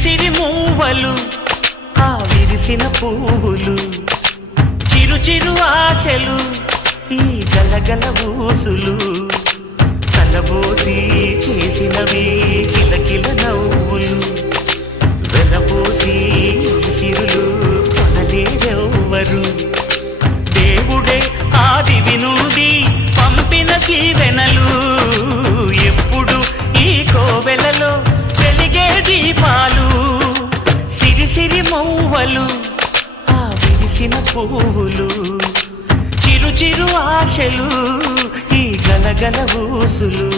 సిరి మూవలు ఆ విరిసిన పువ్వులు చిరు చిరు ఆశలు ఈ గలగల ఊసులు కలబోసి చేసినవి కిలకిల నవ్వులు వెలబోసి సిరులు కొనలేరెవ్వరు దేవుడే ఆదివి నుండి పంపిన దీవెనలు ఎప్పుడు ఈ కోవెలలో వెలిగే దీపాలు సిరి సిరి మౌవలు ఆ విరిసిన పువ్వులు చిరు చిరు ఆశలు ఈ గలగల ఊసులు